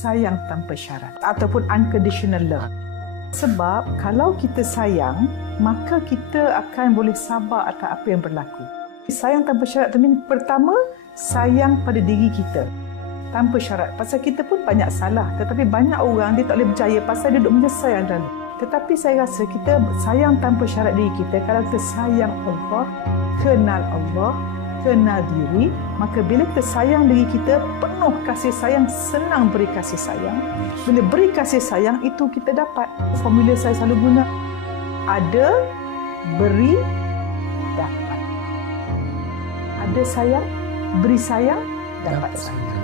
sayang tanpa syarat ataupun unconditional love. Sebab kalau kita sayang, maka kita akan boleh sabar atas apa yang berlaku. Sayang tanpa syarat itu pertama, sayang pada diri kita tanpa syarat. Pasal kita pun banyak salah, tetapi banyak orang dia tak boleh percaya pasal dia duduk menyesal yang lalu. Tetapi saya rasa kita sayang tanpa syarat diri kita. Kalau kita sayang Allah, kenal diri, maka bila kita sayang diri kita, penuh kasih sayang, senang beri kasih sayang. Bila beri kasih sayang, itu kita dapat. Formula saya selalu guna, ada, beri, dapat. Ada sayang, beri sayang, dapat sayang.